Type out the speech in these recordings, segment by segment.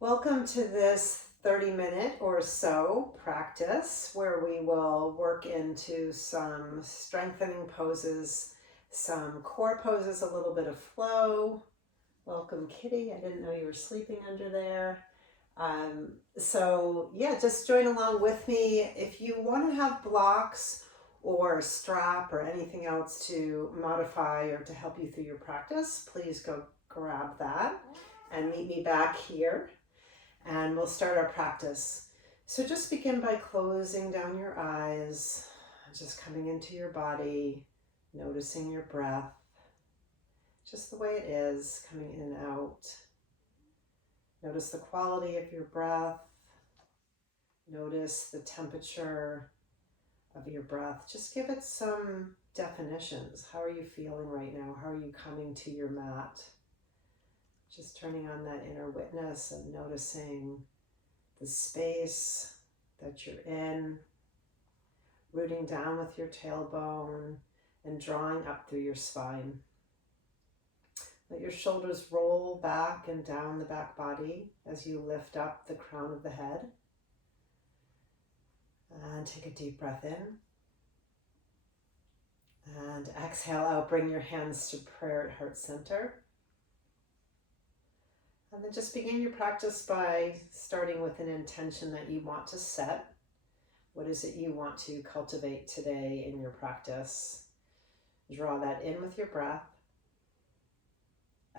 Welcome to this 30-minute or so practice where we will work into some strengthening poses, some core poses, a little bit of flow. Welcome, Kitty. I didn't know you were sleeping under there. Just join along with me. If you want to have blocks or a strap or anything else to modify or to help you through your practice, please go grab that and meet me back here. And we'll start our practice. So just begin by closing down your eyes, just coming into your body, noticing your breath, just the way it is, coming in and out. Notice the quality of your breath. Notice the temperature of your breath. Just give it some definitions. How are you feeling right now? How are you coming to your mat? Just turning on that inner witness and noticing the space that you're in, rooting down with your tailbone and drawing up through your spine. Let your shoulders roll back and down the back body as you lift up the crown of the head. And take a deep breath in. And exhale out, bring your hands to prayer at heart center. And then just begin your practice by starting with an intention that you want to set. What is it you want to cultivate today in your practice? Draw that in with your breath.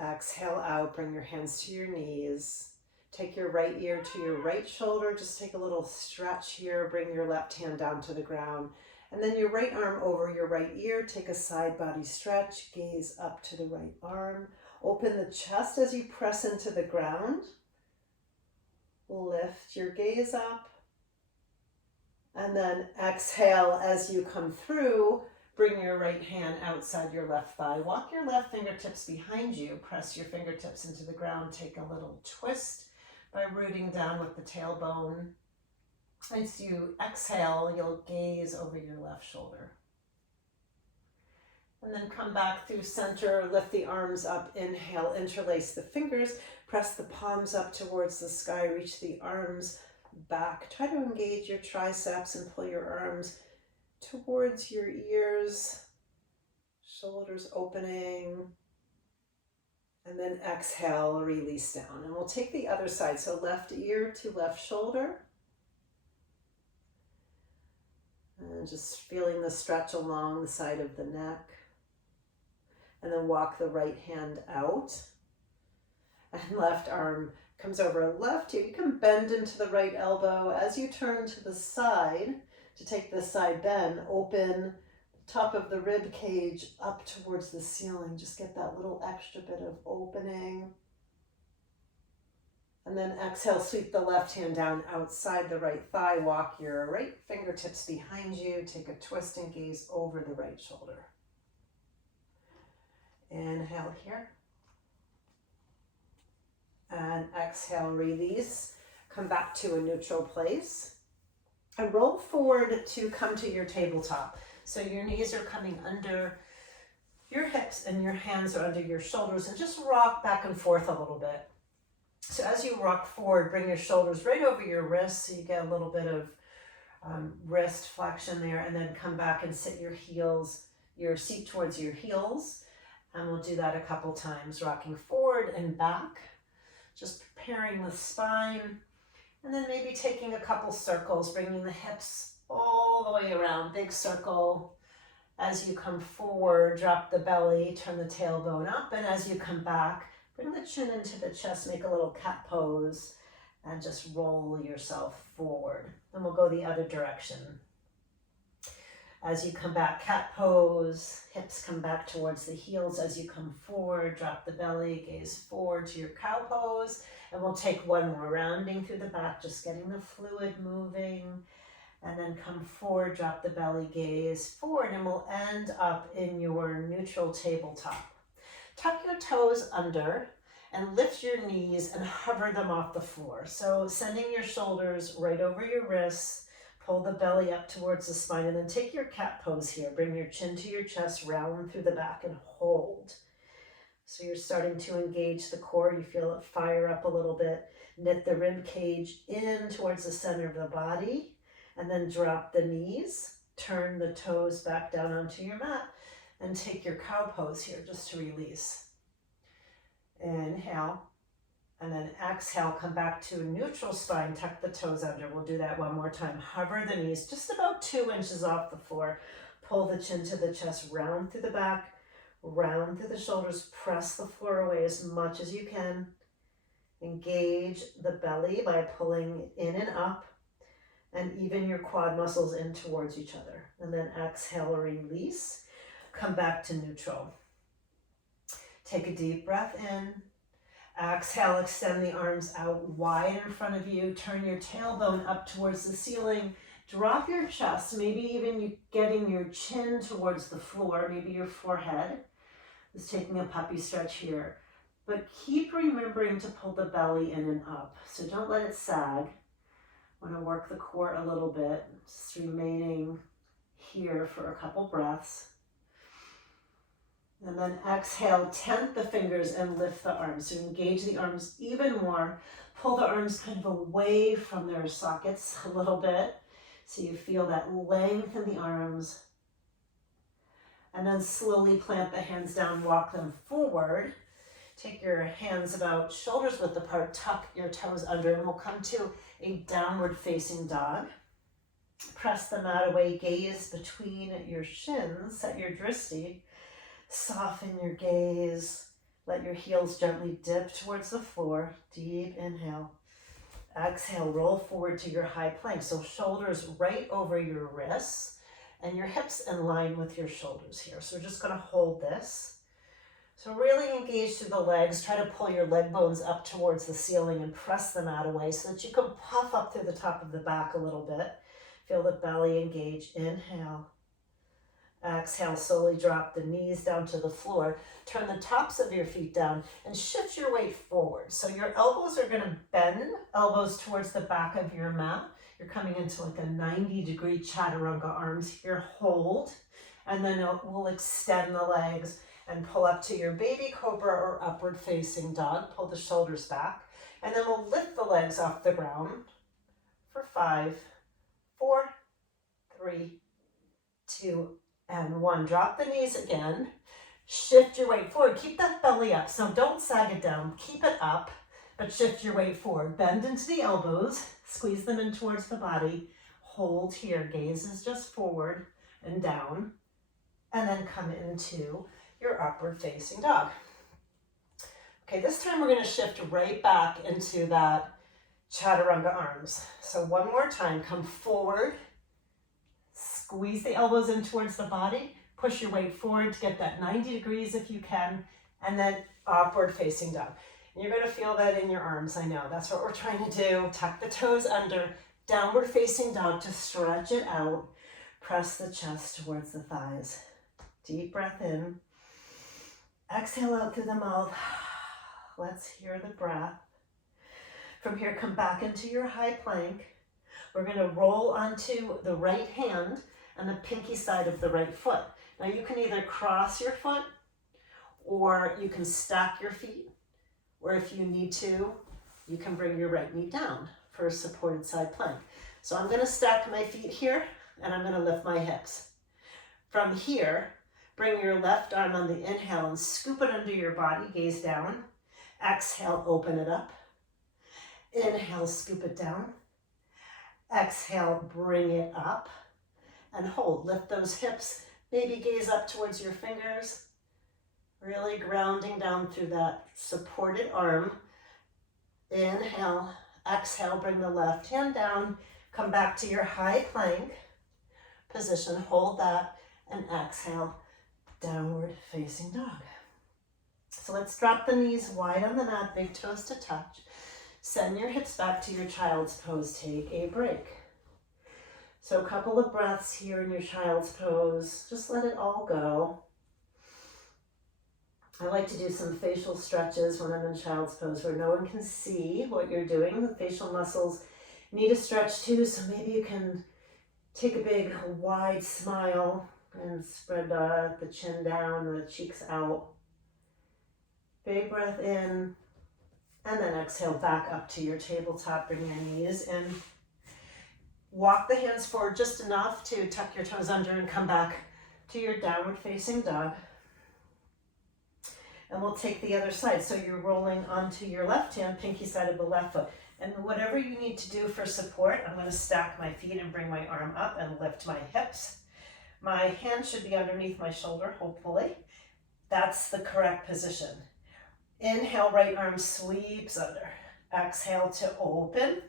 Exhale out, bring your hands to your knees. Take your right ear to your right shoulder. Just take a little stretch here. Bring your left hand down to the ground. And then your right arm over your right ear. Take a side body stretch. Gaze up to the right arm. Open the chest as you press into the ground. Lift your gaze up. And then exhale as you come through. Bring your right hand outside your left thigh. Walk your left fingertips behind you. Press your fingertips into the ground. Take a little twist by rooting down with the tailbone. As you exhale, you'll gaze over your left shoulder. And then come back through center, lift the arms up, inhale, interlace the fingers, press the palms up towards the sky, reach the arms back. Try to engage your triceps and pull your arms towards your ears, shoulders opening. And then exhale, release down. And we'll take the other side. So left ear to left shoulder. And just feeling the stretch along the side of the neck. And then walk the right hand out. And left arm comes over left ear. You can bend into the right elbow. As you turn to the side, to take the side bend, open the top of the rib cage up towards the ceiling. Just get that little extra bit of opening. And then exhale, sweep the left hand down outside the right thigh. Walk your right fingertips behind you. Take a twist and gaze over the right shoulder. Inhale here. And exhale, release. Come back to a neutral place. And roll forward to come to your tabletop. So your knees are coming under your hips and your hands are under your shoulders. And just rock back and forth a little bit. So as you rock forward, bring your shoulders right over your wrists so you get a little bit of wrist flexion there. And then come back and sit your seat towards your heels. And we'll do that a couple times, rocking forward and back, just preparing the spine, and then maybe taking a couple circles, bringing the hips all the way around, big circle. As you come forward, drop the belly, turn the tailbone up, and as you come back, bring the chin into the chest, make a little cat pose, and just roll yourself forward. Then we'll go the other direction. As you come back, cat pose, hips come back towards the heels. As you come forward, drop the belly, gaze forward to your cow pose. And we'll take one more, rounding through the back, just getting the fluid moving. And then come forward, drop the belly, gaze forward, and we'll end up in your neutral tabletop. Tuck your toes under and lift your knees and hover them off the floor. So sending your shoulders right over your wrists. Pull the belly up towards the spine and then take your cat pose here. Bring your chin to your chest, round through the back and hold. So you're starting to engage the core. You feel it fire up a little bit. Knit the rib cage in towards the center of the body, and then drop the knees. Turn the toes back down onto your mat and take your cow pose here just to release. Inhale, and then exhale, come back to a neutral spine, tuck the toes under. We'll do that one more time. Hover the knees just about 2 inches off the floor. Pull the chin to the chest, round through the back, round through the shoulders. Press the floor away as much as you can. Engage the belly by pulling in and up, and even your quad muscles in towards each other. And then exhale, release. Come back to neutral. Take a deep breath in. Exhale, extend the arms out wide in front of you. Turn your tailbone up towards the ceiling. Drop your chest, maybe even you getting your chin towards the floor, maybe your forehead. Just taking a puppy stretch here. But keep remembering to pull the belly in and up. So don't let it sag. I want to work the core a little bit. Just remaining here for a couple breaths. And then exhale, tent the fingers and lift the arms. So engage the arms even more. Pull the arms kind of away from their sockets a little bit. So you feel that length in the arms. And then slowly plant the hands down, walk them forward. Take your hands about shoulders width apart, tuck your toes under, and we'll come to a downward facing dog. Press the mat away, gaze between your shins, set your dristi. Soften your gaze. Let your heels gently dip towards the floor. Deep inhale. Exhale, roll forward to your high plank. So shoulders right over your wrists and your hips in line with your shoulders here. So we're just going to hold this. So really engage through the legs. Try to pull your leg bones up towards the ceiling and press them out away so that you can puff up through the top of the back a little bit. Feel the belly engage. Inhale. Exhale, slowly drop the knees down to the floor. Turn the tops of your feet down and shift your weight forward. So your elbows are going to bend, elbows towards the back of your mat. You're coming into like a 90-degree chaturanga arms here. Hold, and then we'll extend the legs and pull up to your baby cobra or upward facing dog. Pull the shoulders back, and then we'll lift the legs off the ground for 5, 4, 3, 2, and 1. Drop the knees again. Shift your weight forward. Keep that belly up. So don't sag it down. Keep it up, but shift your weight forward. Bend into the elbows. Squeeze them in towards the body. Hold here. Gaze is just forward and down. And then come into your upward facing dog. Okay, this time we're going to shift right back into that chaturanga arms. So one more time. Come forward. Squeeze the elbows in towards the body. Push your weight forward to get that 90 degrees if you can. And then upward facing dog. And you're going to feel that in your arms. I know. That's what we're trying to do. Tuck the toes under. Downward facing dog to stretch it out. Press the chest towards the thighs. Deep breath in. Exhale out through the mouth. Let's hear the breath. From here, come back into your high plank. We're going to roll onto the right hand and the pinky side of the right foot. Now you can either cross your foot or you can stack your feet, or if you need to, you can bring your right knee down for a supported side plank. So I'm going to stack my feet here and I'm going to lift my hips. From here, bring your left arm on the inhale and scoop it under your body, gaze down. Exhale, open it up. Inhale, scoop it down. Exhale, bring it up and hold. Lift those hips, maybe gaze up towards your fingers. Really grounding down through that supported arm. Inhale, exhale, bring the left hand down. Come back to your high plank position. Hold that and exhale, downward facing dog. So let's drop the knees wide on the mat, big toes to touch. Send your hips back to your child's pose. Take a break. So a couple of breaths here in your child's pose. Just let it all go. I like to do some facial stretches when I'm in child's pose where no one can see what you're doing. The facial muscles need a stretch too, so maybe you can take a big wide smile and spread the chin down and the cheeks out. Big breath in, and then exhale back up to your tabletop. Bring your knees in. Walk the hands forward just enough to tuck your toes under and come back to your downward facing dog. And we'll take the other side. So you're rolling onto your left hand, pinky side of the left foot. And whatever you need to do for support, I'm going to stack my feet and bring my arm up and lift my hips. My hand should be underneath my shoulder, hopefully. That's the correct position. Inhale, right arm sweeps under. Exhale to open.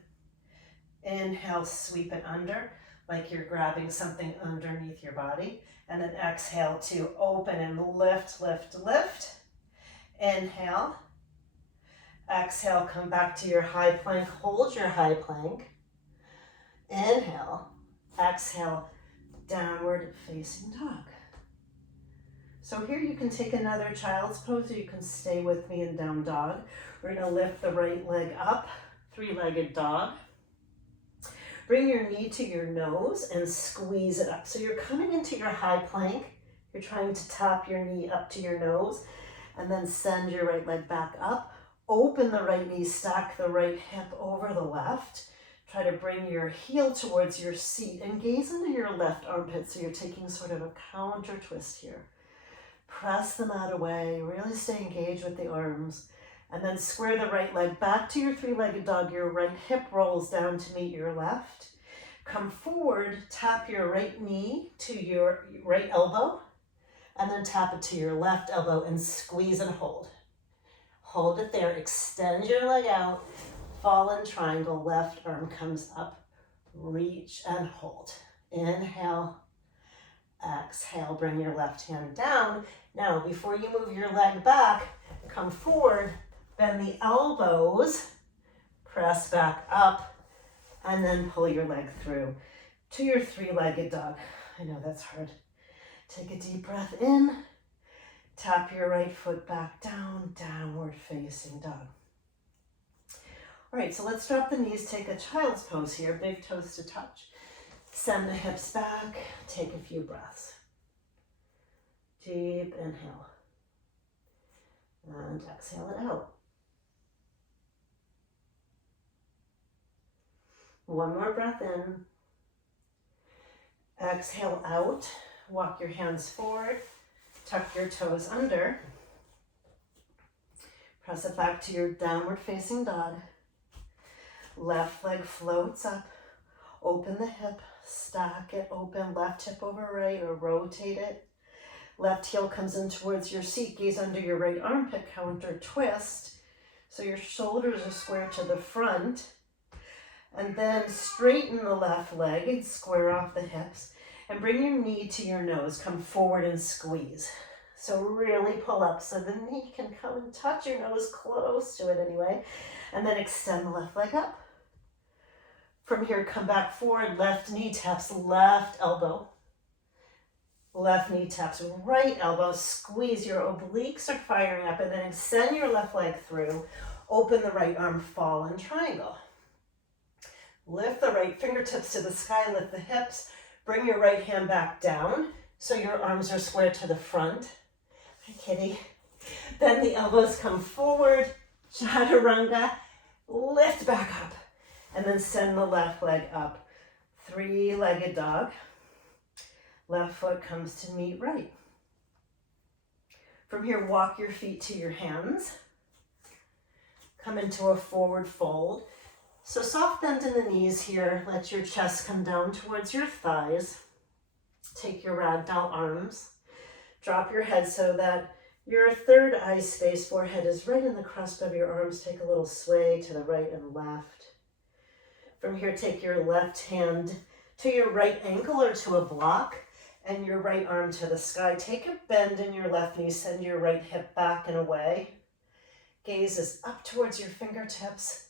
Inhale, sweep it under, like you're grabbing something underneath your body. And then exhale to open and lift, lift, lift. Inhale. Exhale, come back to your high plank. Hold your high plank. Inhale. Exhale, downward facing dog. So here you can take another child's pose, or you can stay with me in down dog. We're going to lift the right leg up, three-legged dog. Bring your knee to your nose and squeeze it up. So you're coming into your high plank. You're trying to tap your knee up to your nose and then send your right leg back up. Open the right knee, stack the right hip over the left. Try to bring your heel towards your seat and gaze into your left armpit. So you're taking sort of a counter twist here. Press the mat away, really stay engaged with the arms. And then square the right leg back to your three-legged dog. Your right hip rolls down to meet your left. Come forward, tap your right knee to your right elbow, and then tap it to your left elbow and squeeze and hold. Hold it there, extend your leg out, fallen triangle, left arm comes up, reach and hold. Inhale, exhale, bring your left hand down. Now, before you move your leg back, come forward, bend the elbows, press back up, and then pull your leg through to your three-legged dog. I know that's hard. Take a deep breath in, tap your right foot back down, downward facing dog. All right, so let's drop the knees, take a child's pose here, big toes to touch. Send the hips back, take a few breaths. Deep inhale. And exhale it out. One more breath in. Exhale out. Walk your hands forward. Tuck your toes under. Press it back to your downward facing dog. Left leg floats up. Open the hip. Stack it open. Left hip over right or rotate it. Left heel comes in towards your seat. Gaze under your right armpit, counter twist. So your shoulders are square to the front. And then straighten the left leg and square off the hips. And bring your knee to your nose. Come forward and squeeze. So really pull up so the knee can come and touch your nose, close to it anyway. And then extend the left leg up. From here, come back forward. Left knee taps left elbow. Left knee taps right elbow, squeeze, your obliques are firing up, and then extend your left leg through, open the right arm, fallen triangle. Lift the right fingertips to the sky, lift the hips, bring your right hand back down, so your arms are square to the front. Hi, kitty. Then the elbows come forward, chaturanga, lift back up, and then send the left leg up. Three-legged dog. Left foot comes to meet right. From here, walk your feet to your hands. Come into a forward fold. So soft bend in the knees here. Let your chest come down towards your thighs. Take your ragdoll arms. Drop your head so that your third eye space, forehead is right in the crust of your arms. Take a little sway to the right and left. From here, take your left hand to your right ankle or to a block. And your right arm to the sky. Take a bend in your left knee, send your right hip back and away. Gaze is up towards your fingertips.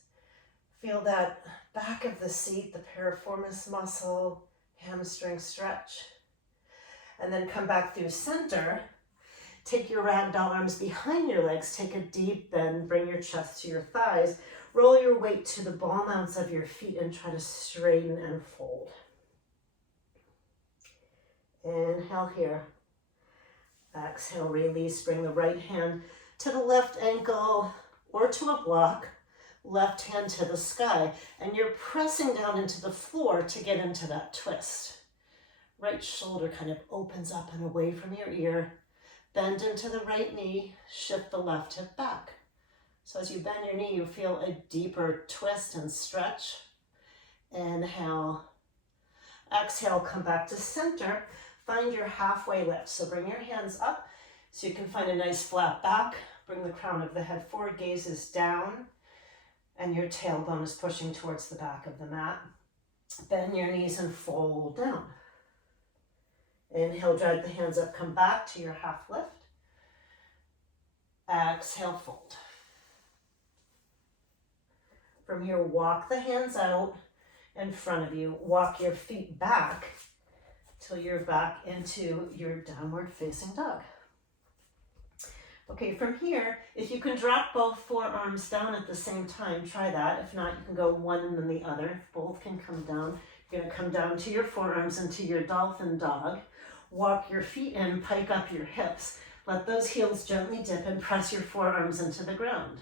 Feel that back of the seat, the piriformis muscle, hamstring stretch. And then come back through center. Take your ragdoll arms behind your legs. Take a deep bend, bring your chest to your thighs. Roll your weight to the ball mounts of your feet and try to straighten and fold. Inhale here. Exhale, release. Bring the right hand to the left ankle or to a block, left hand to the sky, and you're pressing down into the floor to get into that twist. Right shoulder kind of opens up and away from your ear. Bend into the right knee, shift the left hip back. So as you bend your knee, you feel a deeper twist and stretch. Inhale. Exhale, come back to center. Find your halfway lift. So bring your hands up so you can find a nice flat back. Bring the crown of the head forward, gaze is down, and your tailbone is pushing towards the back of the mat. Bend your knees and fold down. Inhale, drag the hands up, come back to your half lift. Exhale, fold. From here, walk the hands out in front of you. Walk your feet back till you're back into your downward facing dog. Okay, from here, if you can drop both forearms down at the same time, try that. If not, you can go one and then the other. Both can come down. You're gonna come down to your forearms into your dolphin dog. Walk your feet in, pike up your hips. Let those heels gently dip and press your forearms into the ground.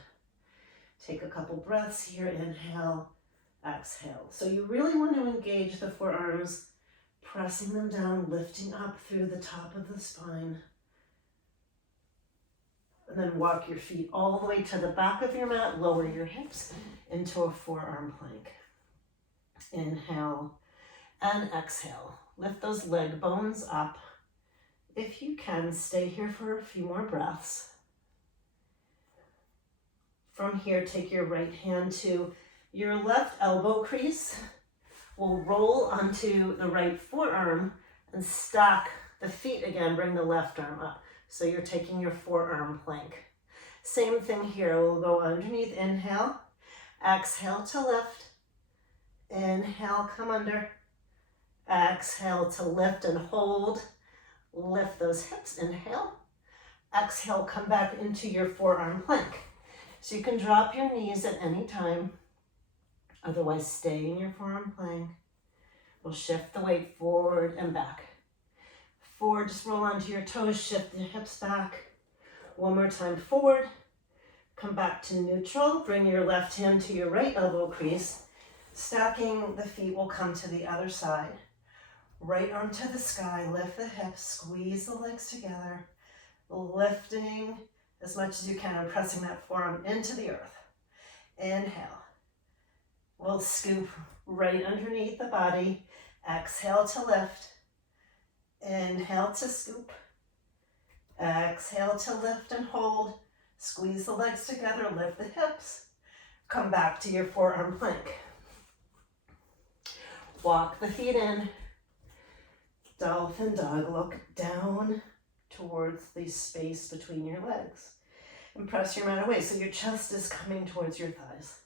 Take a couple breaths here, inhale, exhale. So you really want to engage the forearms, pressing them down, lifting up through the top of the spine. And then walk your feet all the way to the back of your mat, lower your hips into a forearm plank. Inhale and exhale. Lift those leg bones up. If you can, stay here for a few more breaths. From here, take your right hand to your left elbow crease. We'll roll onto the right forearm and stack the feet again. Bring the left arm up. So you're taking your forearm plank. Same thing here. We'll go underneath. Inhale. Exhale to lift. Inhale, come under. Exhale to lift and hold. Lift those hips. Inhale. Exhale, come back into your forearm plank. So you can drop your knees at any time. Otherwise, stay in your forearm plank. We'll shift the weight forward and back. Forward, just roll onto your toes, shift your hips back. One more time, forward. Come back to neutral. Bring your left hand to your right elbow crease. Stacking the feet will come to the other side. Right arm to the sky, lift the hips, squeeze the legs together. Lifting as much as you can and pressing that forearm into the earth. Inhale. We'll scoop right underneath the body. Exhale to lift. Inhale to scoop. Exhale to lift and hold. Squeeze the legs together, lift the hips. Come back to your forearm plank. Walk the feet in. Dolphin dog, look down towards the space between your legs. And press your mat away so your chest is coming towards your thighs.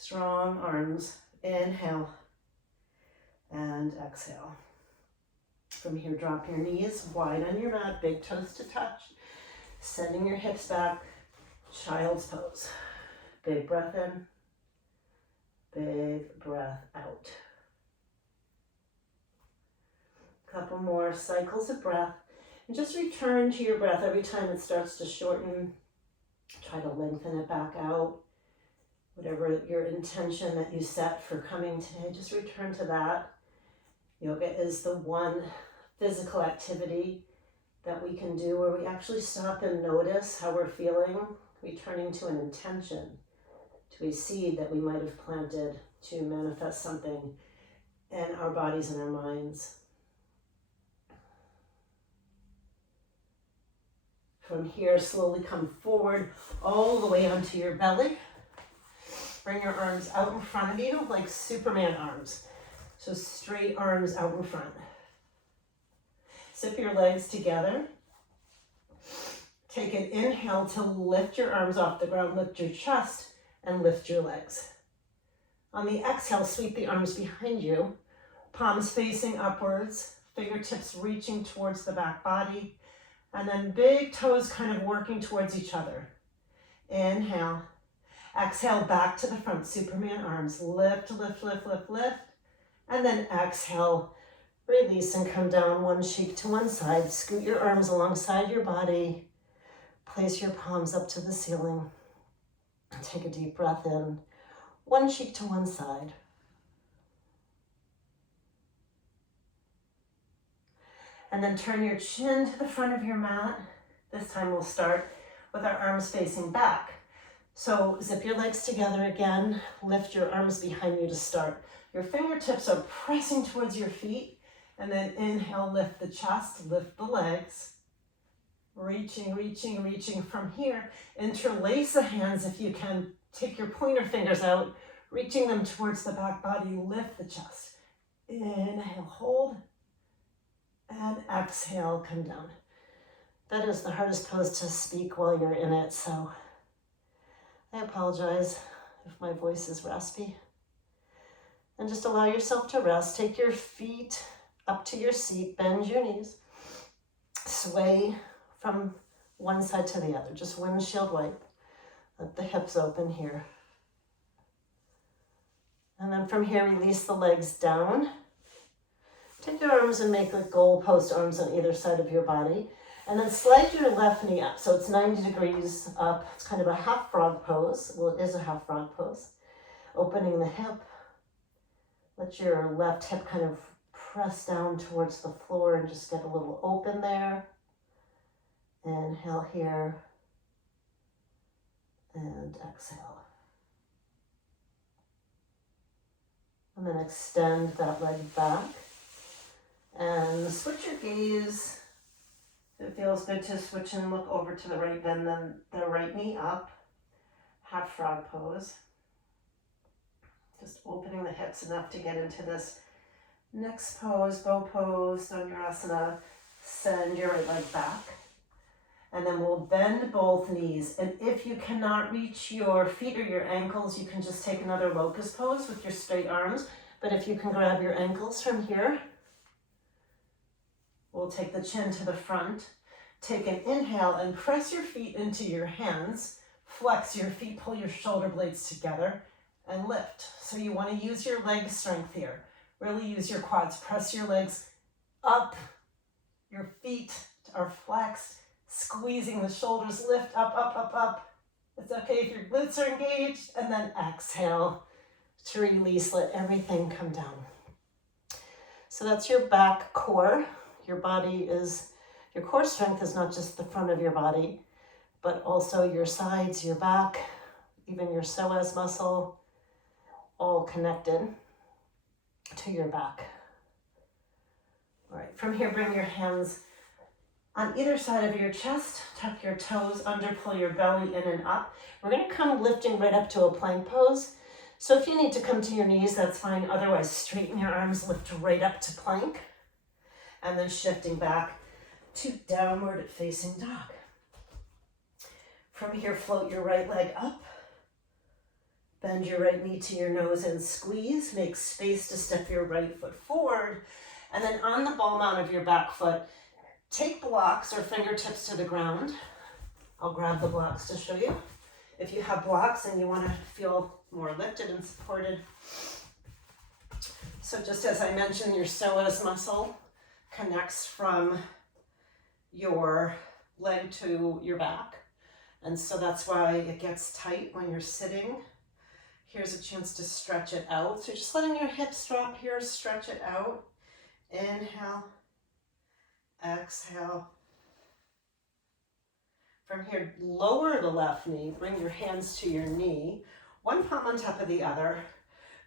Strong arms. Inhale and exhale. From here, drop your knees wide on your mat, big toes to touch. Sending your hips back, child's pose. Big breath in, big breath out. Couple more cycles of breath. And just return to your breath every time it starts to shorten. Try to lengthen it back out. Whatever your intention that you set for coming today, just return to that. Yoga is the one physical activity that we can do where we actually stop and notice how we're feeling, returning to an intention, to a seed that we might have planted to manifest something in our bodies and our minds. From here, slowly come forward all the way onto your belly. Bring your arms out in front of you like Superman arms. So straight arms out in front. Zip your legs together. Take an inhale to lift your arms off the ground, lift your chest, and lift your legs. On the exhale, sweep the arms behind you, palms facing upwards, fingertips reaching towards the back body, and then big toes kind of working towards each other. Inhale. Exhale, back to the front, Superman arms. Lift, lift, lift, lift, lift. And then exhale, release and come down one cheek to one side. Scoot your arms alongside your body. Place your palms up to the ceiling. Take a deep breath in, one cheek to one side. And then turn your chin to the front of your mat. This time we'll start with our arms facing back. So zip your legs together again, lift your arms behind you to start. Your fingertips are pressing towards your feet, and then inhale, lift the chest, lift the legs. Reaching, reaching, reaching from here. Interlace the hands if you can. Take your pointer fingers out, reaching them towards the back body, lift the chest. Inhale, hold, and exhale, come down. That is the hardest pose to speak while you're in it, so I apologize if my voice is raspy. And just allow yourself to rest. Take your feet up to your seat, bend your knees, sway from one side to the other, just windshield wipe. Let the hips open here. And then from here, release the legs down. Take your arms and make like goalpost arms on either side of your body. And then slide your left knee up. So it's 90 degrees up. It's kind of a half frog pose. Well, it is a half frog pose. Opening the hip. Let your left hip kind of press down towards the floor and just get a little open there. Inhale here. And exhale. And then extend that leg back. And switch your gaze. If it feels good to switch and look over to the right, bend the right knee up. Half frog pose. Just opening the hips enough to get into this next pose, bow pose, Dhanurasana. Send your right leg back. And then we'll bend both knees. And if you cannot reach your feet or your ankles, you can just take another locust pose with your straight arms. But if you can grab your ankles from here, we'll take the chin to the front. Take an inhale and press your feet into your hands. Flex your feet, pull your shoulder blades together and lift. So you want to use your leg strength here. Really use your quads. Press your legs up. Your feet are flexed. Squeezing the shoulders, lift up, up, up, up. It's okay if your glutes are engaged. And then exhale to release, let everything come down. So that's your back core. Your core strength is not just the front of your body, but also your sides, your back, even your psoas muscle, all connected to your back. All right, from here, bring your hands on either side of your chest, tuck your toes under, pull your belly in and up. We're going to come lifting right up to a plank pose. So if you need to come to your knees, that's fine. Otherwise, straighten your arms, lift right up to plank. And then shifting back to downward facing dog. From here, float your right leg up. Bend your right knee to your nose and squeeze. Make space to step your right foot forward. And then on the ball mount of your back foot, take blocks or fingertips to the ground. I'll grab the blocks to show you. If you have blocks and you want to feel more lifted and supported. So just as I mentioned, your psoas muscle connects from your leg to your back. And so that's why it gets tight when you're sitting. Here's a chance to stretch it out. So just letting your hips drop here, stretch it out. Inhale. Exhale. From here, lower the left knee. Bring your hands to your knee. One palm on top of the other.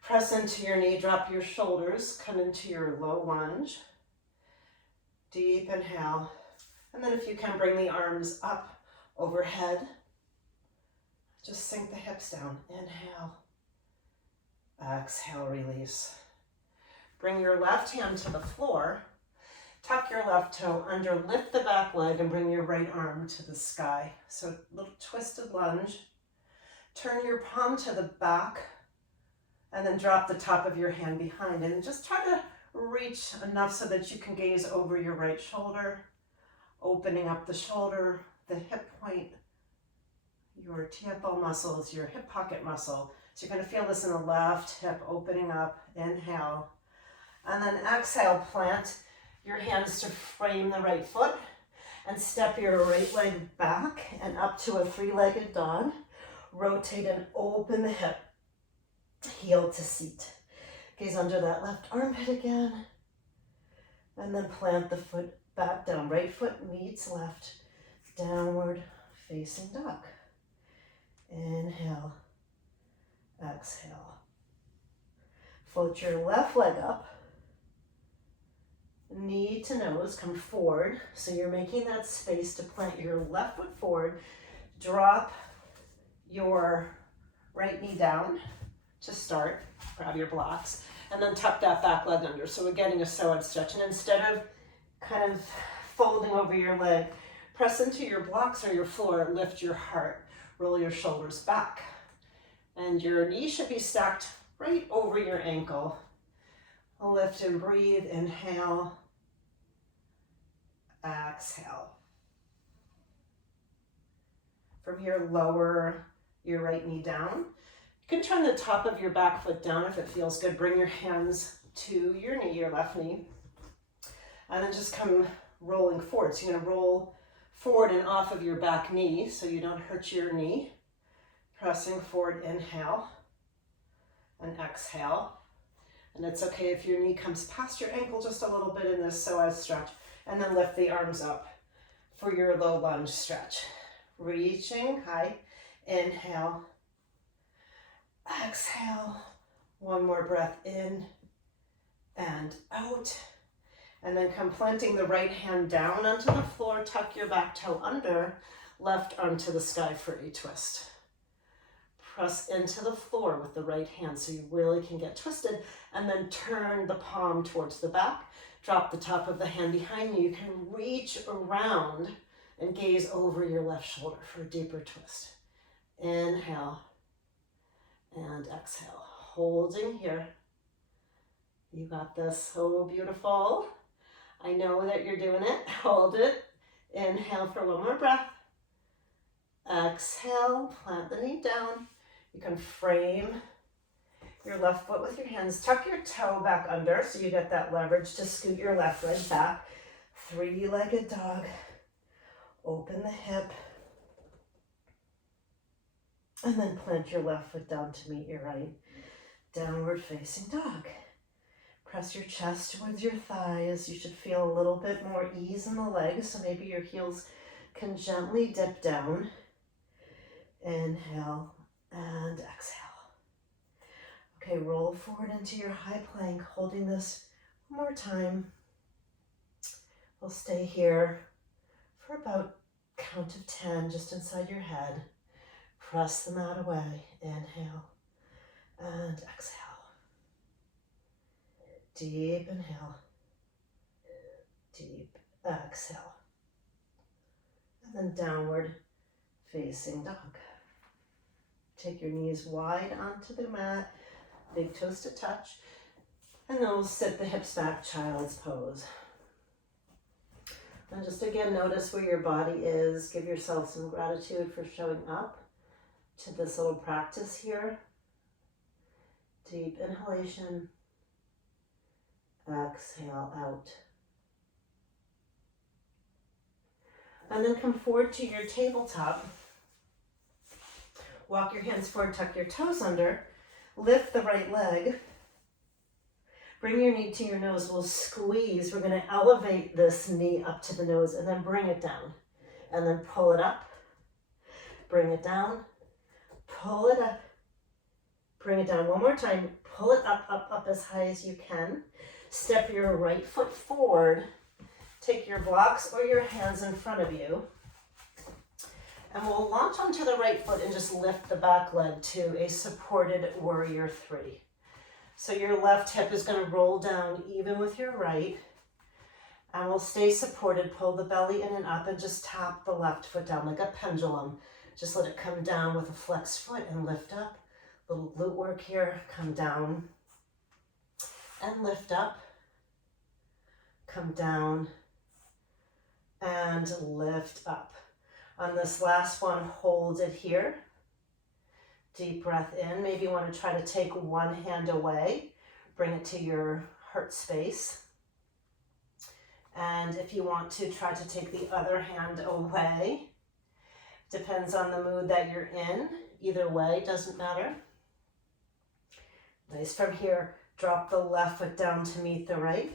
Press into your knee. Drop your shoulders. Come into your low lunge. Deep inhale. And then if you can, bring the arms up overhead. Just sink the hips down. Inhale. Exhale, release. Bring your left hand to the floor. Tuck your left toe under, lift the back leg, and bring your right arm to the sky. So a little twisted lunge. Turn your palm to the back, and then drop the top of your hand behind. And just try to reach enough so that you can gaze over your right shoulder, opening up the shoulder, the hip point, your TFL muscles, your hip pocket muscle. So you're going to feel this in the left hip opening up. Inhale. And then exhale, plant your hands to frame the right foot. And step your right leg back and up to a three-legged dog. Rotate and open the hip. Heel to seat. Gaze under that left armpit again. And then plant the foot back down. Right foot meets left. Downward facing dog. Inhale. Exhale. Float your left leg up. Knee to nose, come forward. So you're making that space to plant your left foot forward. Drop your right knee down to start. Grab your blocks. And then tuck that back leg under. So we're getting a psoas stretch. And instead of kind of folding over your leg, press into your blocks or your floor. Lift your heart. Roll your shoulders back. And your knee should be stacked right over your ankle. Lift and breathe. Inhale. Exhale. From here, lower your right knee down. You can turn the top of your back foot down if it feels good. Bring your hands to your knee, your left knee. And then just come rolling forward. So you're going to roll forward and off of your back knee so you don't hurt your knee. Pressing forward, inhale. And exhale. And it's okay if your knee comes past your ankle just a little bit in this psoas stretch. And then lift the arms up for your low lunge stretch. Reaching high. Inhale. Exhale. One more breath in and out. And then come planting the right hand down onto the floor. Tuck your back toe under. Left arm to the sky for a twist. Press into the floor with the right hand so you really can get twisted. And then turn the palm towards the back. Drop the top of the hand behind you. You can reach around and gaze over your left shoulder for a deeper twist. Inhale and exhale. Holding here. You got this. So beautiful. I know that you're doing it. Hold it. Inhale for one more breath. Exhale. Plant the knee down. You can frame your left foot with your hands. Tuck your toe back under so you get that leverage to scoot your left leg back. Three-legged dog. Open the hip. And then plant your left foot down to meet your right. Downward facing dog. Press your chest towards your thighs. You should feel a little bit more ease in the legs, so maybe your heels can gently dip down. Inhale and exhale. Okay, roll forward into your high plank, holding this one more time. We'll stay here for about count of 10, just inside your head. Press the mat away. Inhale and exhale. Deep inhale. Deep exhale. And then downward facing dog. Take your knees wide onto the mat. Big toes to touch. And then we'll sit the hips back, child's pose. And just again, notice where your body is. Give yourself some gratitude for showing up to this little practice here. Deep inhalation. Exhale out. And then come forward to your tabletop. Walk your hands forward, tuck your toes under. Lift the right leg. Bring your knee to your nose. We'll squeeze. We're going to elevate this knee up to the nose and then bring it down. And then pull it up. Bring it down. Pull it up. Bring it down one more time. Pull it up, up, up as high as you can. Step your right foot forward. Take your blocks or your hands in front of you. And we'll launch onto the right foot and just lift the back leg to a supported warrior 3. So your left hip is going to roll down even with your right. And we'll stay supported. Pull the belly in and up and just tap the left foot down like a pendulum. Just let it come down with a flexed foot and lift up. Little glute work here. Come down and lift up. Come down and lift up. On this last one, hold it here. Deep breath in. Maybe you want to try to take one hand away. Bring it to your heart space. And if you want to try to take the other hand away, depends on the mood that you're in. Either way, doesn't matter. Nice. From here, drop the left foot down to meet the right.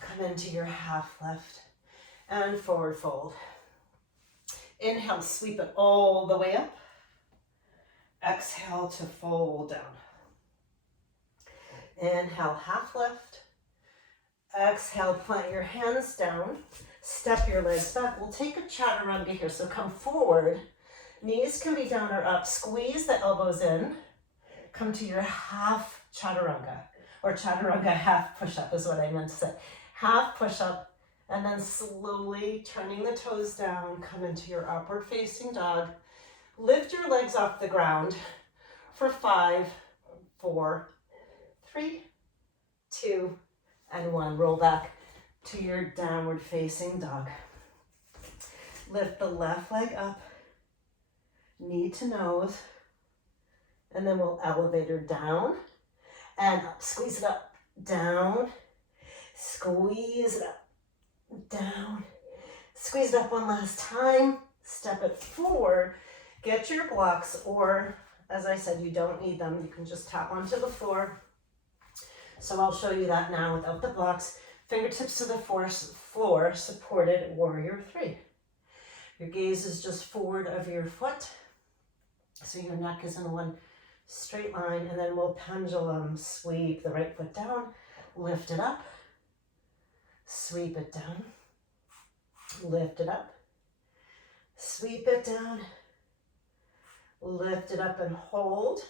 Come into your half lift and forward fold. Inhale, sweep it all the way up. Exhale to fold down. Inhale, half lift. Exhale, plant your hands down. Step your legs back. We'll take a chaturanga here. So come forward. Knees can be down or up. Squeeze the elbows in. Come to your half chaturanga, or chaturanga half push-up is what I meant to say. Half push-up, and then slowly turning the toes down, come into your upward facing dog. Lift your legs off the ground for 5, 4, 3, 2, and 1. Roll back to your downward facing dog. Lift the left leg up, knee to nose, and then we'll elevate her down and up. Squeeze it up, down, squeeze it up, down, squeeze it up one last time, step it forward, get your blocks, or as I said, you don't need them, you can just tap onto the floor. So I'll show you that now without the blocks. Fingertips to the floor, supported warrior 3. Your gaze is just forward of your foot, so your neck is in one straight line, and then we'll pendulum sweep the right foot down, lift it up, sweep it down, lift it up, sweep it down, lift it up and hold.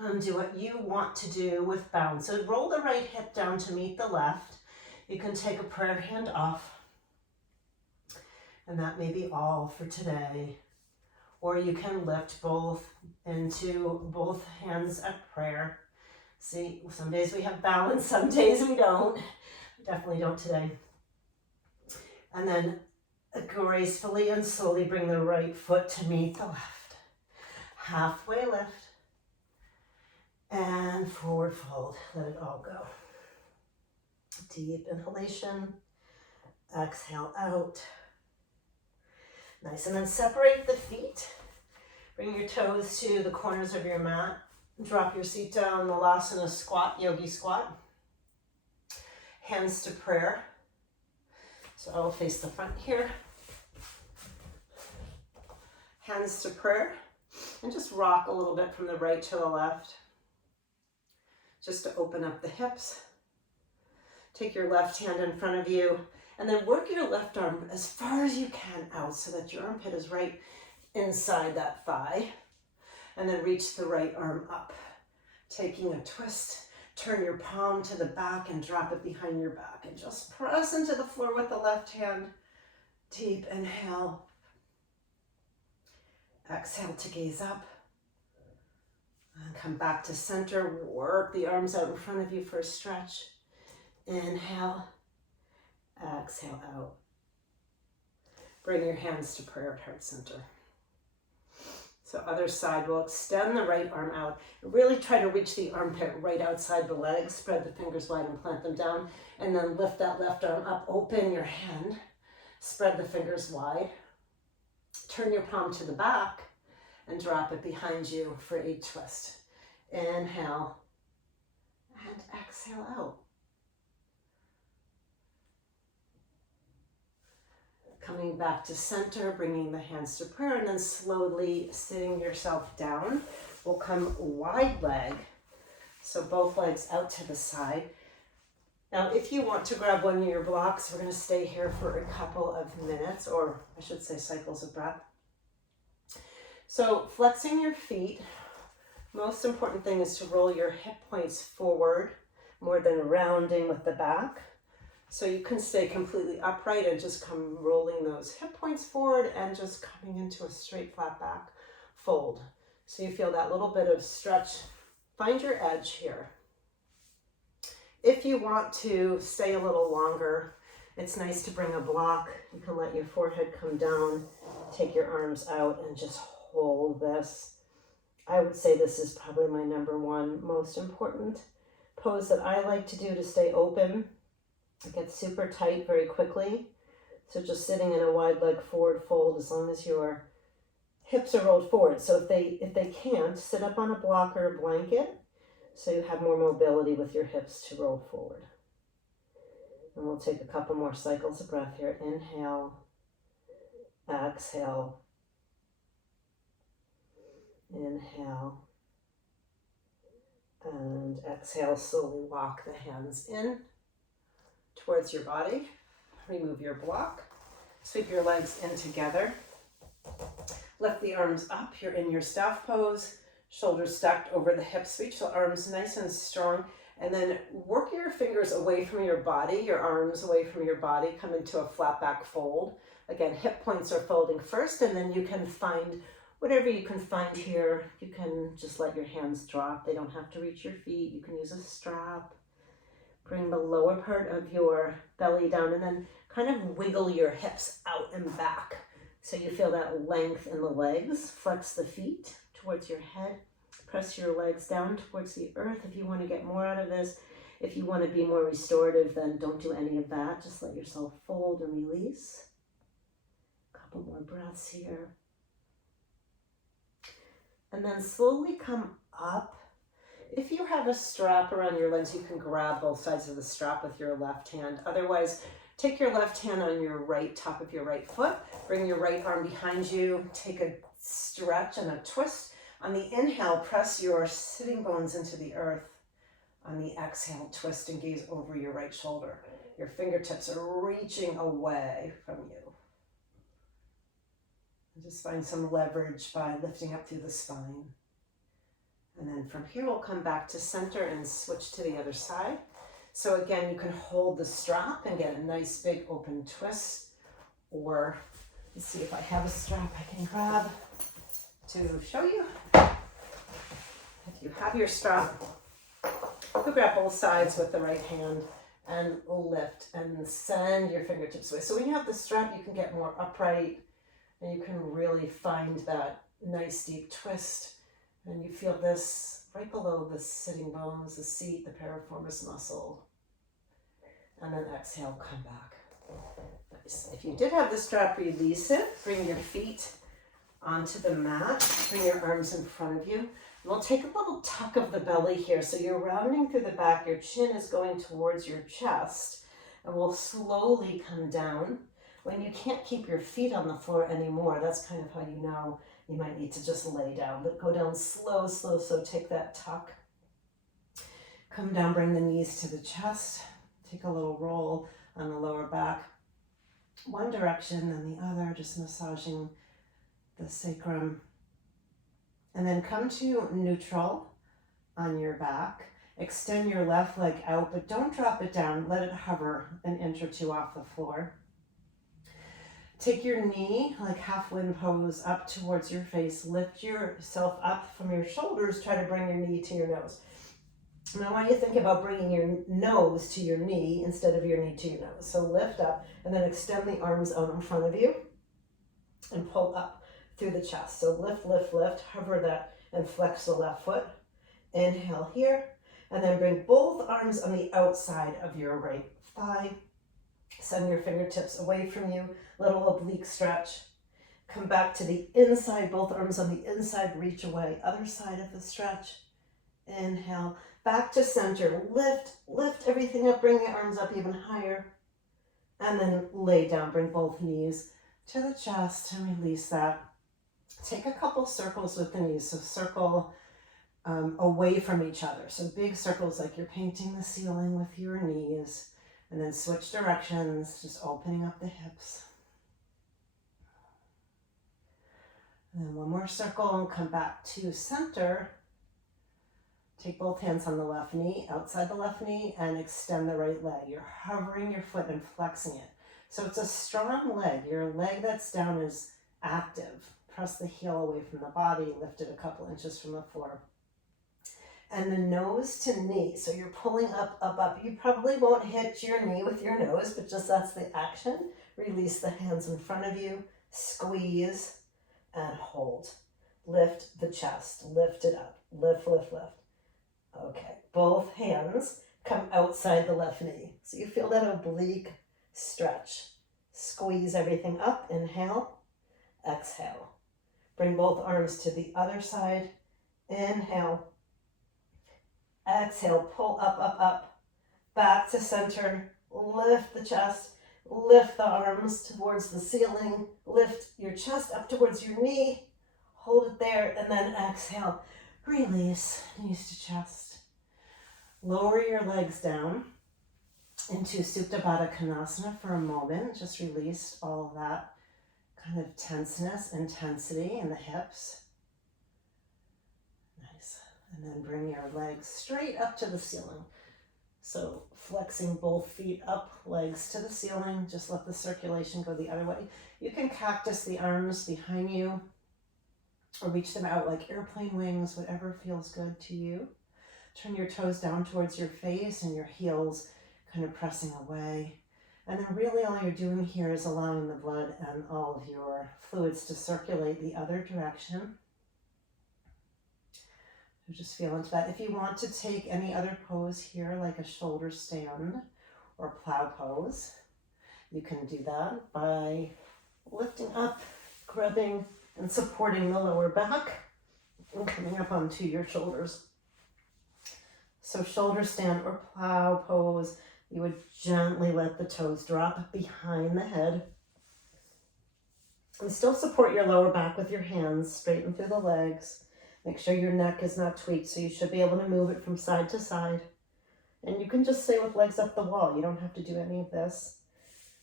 And do what you want to do with bounce. So roll the right hip down to meet the left. You can take a prayer hand off. And that may be all for today. Or you can lift both into both hands at prayer. See, some days we have balance, some days we don't. We definitely don't today. And then gracefully and slowly bring the right foot to meet the left. Halfway lift. And forward fold. Let it all go. Deep inhalation. Exhale out. Nice. And then separate the feet. Bring your toes to the corners of your mat. Drop your seat down. Malasana squat, yogi squat. Hands to prayer. So I'll face the front here. Hands to prayer. And just rock a little bit from the right to the left. Just to open up the hips. Take your left hand in front of you and then work your left arm as far as you can out so that your armpit is right inside that thigh. And then reach the right arm up. Taking a twist, turn your palm to the back and drop it behind your back. And just press into the floor with the left hand. Deep inhale. Exhale to gaze up. And come back to center, work the arms out in front of you for a stretch. Inhale, exhale out. Bring your hands to prayer at heart center. So other side, we'll extend the right arm out. Really try to reach the armpit right outside the leg. Spread the fingers wide and plant them down. And then lift that left arm up, open your hand. Spread the fingers wide. Turn your palm to the back. And drop it behind you for a twist. Inhale and exhale out. Coming back to center, bringing the hands to prayer, and then slowly sitting yourself down. We'll come wide leg, so both legs out to the side. Now, if you want to grab one of your blocks, we're going to stay here for a couple of minutes, or I should say cycles of breath. So flexing your feet, most important thing is to roll your hip points forward more than rounding with the back. So you can stay completely upright and just come rolling those hip points forward and just coming into a straight flat back fold. So you feel that little bit of stretch. Find your edge here. If you want to stay a little longer, it's nice to bring a block. You can let your forehead come down, take your arms out and just hold this. I would say this is probably my number one most important pose that I like to do to stay open. It gets super tight very quickly. So just sitting in a wide leg forward fold, as long as your hips are rolled forward. So if they can't, sit up on a block or a blanket so you have more mobility with your hips to roll forward. And we'll take a couple more cycles of breath here. Inhale, exhale, inhale, and exhale. Slowly walk the hands in towards your body. Remove your block. Sweep your legs in together. Lift the arms up. You're in your staff pose. Shoulders stacked over the hips. Reach the arms nice and strong. And then work your fingers away from your body, your arms away from your body. Come into a flat back fold. Again, hip points are folding first, and then you can find whatever you can find here. You can just let your hands drop. They don't have to reach your feet. You can use a strap. Bring the lower part of your belly down, and then kind of wiggle your hips out and back. So you feel that length in the legs. Flex the feet towards your head. Press your legs down towards the earth if you want to get more out of this. If you want to be more restorative, then don't do any of that. Just let yourself fold and release. A couple more breaths here. And then slowly come up. If you have a strap around your legs, you can grab both sides of the strap with your left hand. Otherwise, take your left hand on your right, top of your right foot. Bring your right arm behind you. Take a stretch and a twist. On the inhale, press your sitting bones into the earth. On the exhale, twist and gaze over your right shoulder. Your fingertips are reaching away from you. And just find some leverage by lifting up through the spine. And then from here, we'll come back to center and switch to the other side. So again, you can hold the strap and get a nice big open twist. Or let's see if I have a strap I can grab to show you. If you have your strap, you grab both sides with the right hand and lift and send your fingertips away. So when you have the strap, you can get more upright and you can really find that nice deep twist. And you feel this right below the sitting bones, the seat, the piriformis muscle. And then exhale, come back. Nice. If you did have the strap, release it. Bring your feet onto the mat. Bring your arms in front of you. And we'll take a little tuck of the belly here. So you're rounding through the back. Your chin is going towards your chest. And we'll slowly come down. When you can't keep your feet on the floor anymore, that's kind of how you know you might need to just lay down, but go down slow, slow. So take that tuck. Come down, bring the knees to the chest. Take a little roll on the lower back. One direction, then the other, just massaging the sacrum. And then come to neutral on your back. Extend your left leg out, but don't drop it down. Let it hover an inch or two off the floor. Take your knee, like half wind pose, up towards your face. Lift yourself up from your shoulders. Try to bring your knee to your nose. And I want you to think about bringing your nose to your knee instead of your knee to your nose. So lift up and then extend the arms out in front of you and pull up through the chest. So lift, lift, lift. Hover that and flex the left foot. Inhale here. And then bring both arms on the outside of your right thigh. Send your fingertips away from you. Little oblique stretch. Come back to the inside, both arms on the inside, reach away. Other side of the stretch. Inhale, back to center. Lift everything up, bring the arms up even higher. And then lay down, bring both knees to the chest and release that. Take a couple circles with the knees. So circle away from each other. So big circles like you're painting the ceiling with your knees. And then switch directions, just opening up the hips. And then one more circle and come back to center. Take both hands on the left knee, outside the left knee, and extend the right leg. You're hovering your foot and flexing it. So it's a strong leg. Your leg that's down is active. Press the heel away from the body, lift it a couple inches from the floor. And the nose to knee. So you're pulling up, up, up. You probably won't hit your knee with your nose, but just that's the action. Release the hands in front of you. Squeeze and hold. Lift the chest. Lift it up. Lift, lift, lift. Okay. Both hands come outside the left knee. So you feel that oblique stretch. Squeeze everything up. Inhale, exhale. Bring both arms to the other side. Inhale, exhale, pull up, up, up. Back to center. Lift the chest. Lift the arms towards the ceiling. Lift your chest up towards your knee. Hold it there, and then exhale. Release, knees to chest. Lower your legs down into Supta Baddha Konasana for a moment. Just release all of that kind of tenseness, intensity in the hips. Nice. And then bring your legs straight up to the ceiling. So flexing both feet up, legs to the ceiling. Just let the circulation go the other way. You can cactus the arms behind you or reach them out like airplane wings, whatever feels good to you. Turn your toes down towards your face and your heels kind of pressing away. And then really all you're doing here is allowing the blood and all of your fluids to circulate the other direction. So just feel into that. If you want to take any other pose here, like a shoulder stand or plow pose, you can do that by lifting up, grabbing and supporting the lower back and coming up onto your shoulders. So shoulder stand or plow pose, you would gently let the toes drop behind the head. And still support your lower back with your hands, straighten through the legs. Make sure your neck is not tweaked, so you should be able to move it from side to side. And you can just stay with legs up the wall. You don't have to do any of this.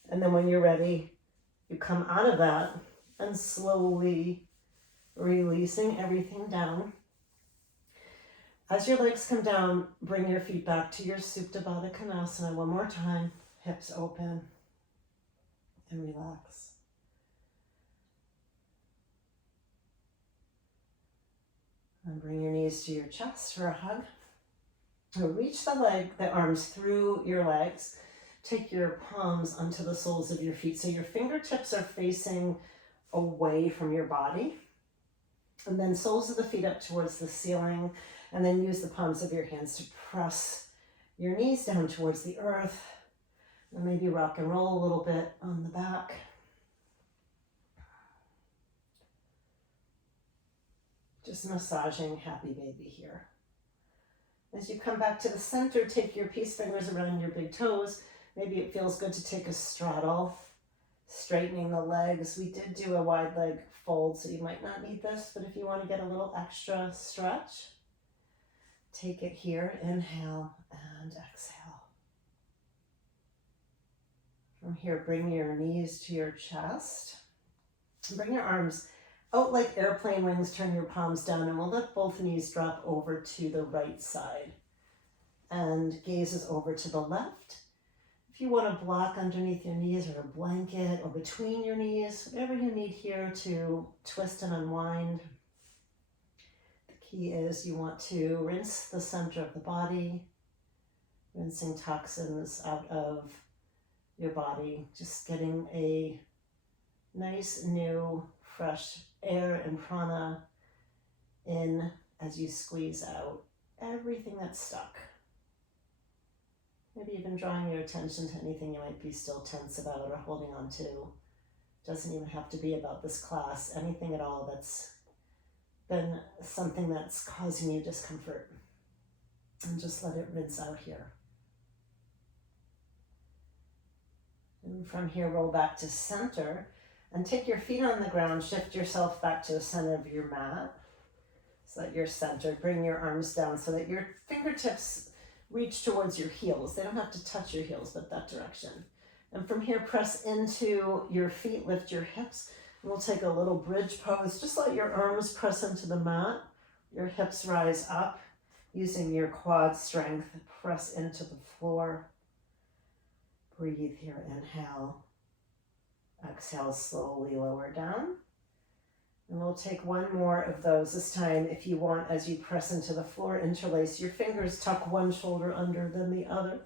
And then when you're ready, you come out of that and slowly releasing everything down. As your legs come down, bring your feet back to your Supta Baddha Konasana one more time. Hips open and relax. And bring your knees to your chest for a hug. So reach the arms through your legs. Take your palms onto the soles of your feet. So your fingertips are facing away from your body. And then soles of the feet up towards the ceiling. And then use the palms of your hands to press your knees down towards the earth. And maybe rock and roll a little bit on the back. Just massaging happy baby here. As you come back to the center, take your peace fingers around your big toes. Maybe it feels good to take a straddle, straightening the legs. We did do a wide leg fold, so you might not need this, but if you want to get a little extra stretch, take it here. Inhale and exhale. From here, bring your knees to your chest. Bring your arms out like airplane wings, turn your palms down, and we'll let both knees drop over to the right side. And gazes over to the left. If you want a block underneath your knees or a blanket or between your knees, whatever you need here to twist and unwind. The key is you want to rinse the center of the body, rinsing toxins out of your body, just getting a nice, new, fresh air and prana in as you squeeze out everything that's stuck. Maybe even drawing your attention to anything you might be still tense about or holding on to. Doesn't even have to be about this class, anything at all that's been something that's causing you discomfort. And just let it rinse out here. And from here, roll back to center. And take your feet on the ground, shift yourself back to the center of your mat so that you're centered. Bring your arms down so that your fingertips reach towards your heels. They don't have to touch your heels, but that direction. And from here, press into your feet, lift your hips. And we'll take a little bridge pose. Just let your arms press into the mat. Your hips rise up. Using your quad strength, press into the floor. Breathe here, inhale. Exhale, slowly lower down. And we'll take one more of those this time. If you want, as you press into the floor, interlace your fingers, tuck one shoulder under than the other.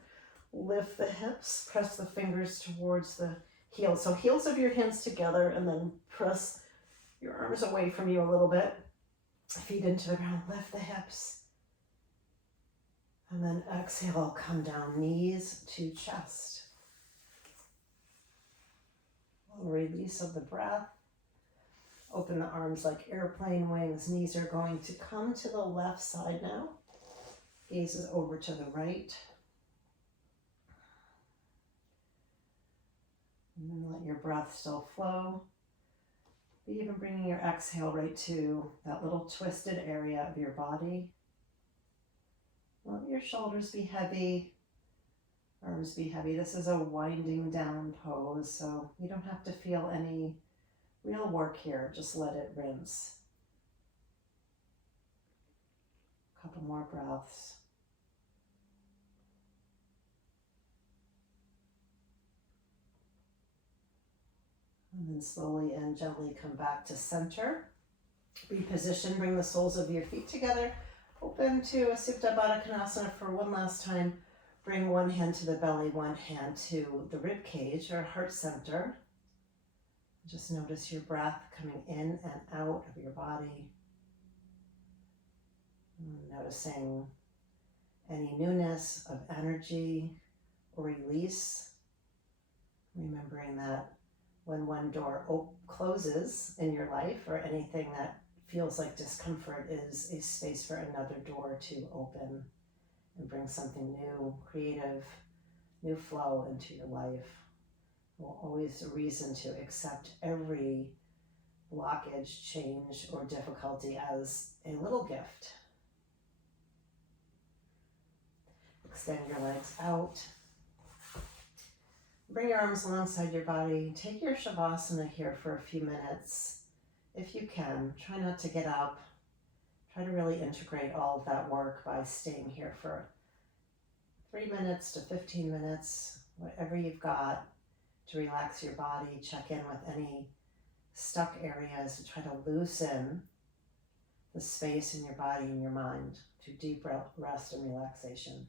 Lift the hips, press the fingers towards the heels. So heels of your hands together, and then press your arms away from you a little bit. Feet into the ground, lift the hips. And then exhale, come down, knees to chest. Release of the breath. Open the arms like airplane wings. Knees are going to come to the left side now. Gaze is over to the right. And then let your breath still flow. But even bringing your exhale right to that little twisted area of your body. Let your shoulders be heavy, arms be heavy. This is a winding down pose, so you don't have to feel any real work here. Just let it rinse. A couple more breaths. And then slowly and gently come back to center. Reposition, bring the soles of your feet together. Open to a Supta Baddha Konasana for one last time. Bring one hand to the belly, one hand to the rib cage or heart center. Just notice your breath coming in and out of your body. Noticing any newness of energy or release. Remembering that when one door closes in your life, or anything that feels like discomfort, is a space for another door to open and bring something new, creative, new flow into your life. Well, always a reason to accept every blockage, change, or difficulty as a little gift. Extend your legs out. Bring your arms alongside your body. Take your Savasana here for a few minutes. If you can, try not to get up. Try to really integrate all of that work by staying here for 3 minutes to 15 minutes, whatever you've got to relax your body. Check in with any stuck areas and try to loosen the space in your body and your mind to deep rest and relaxation.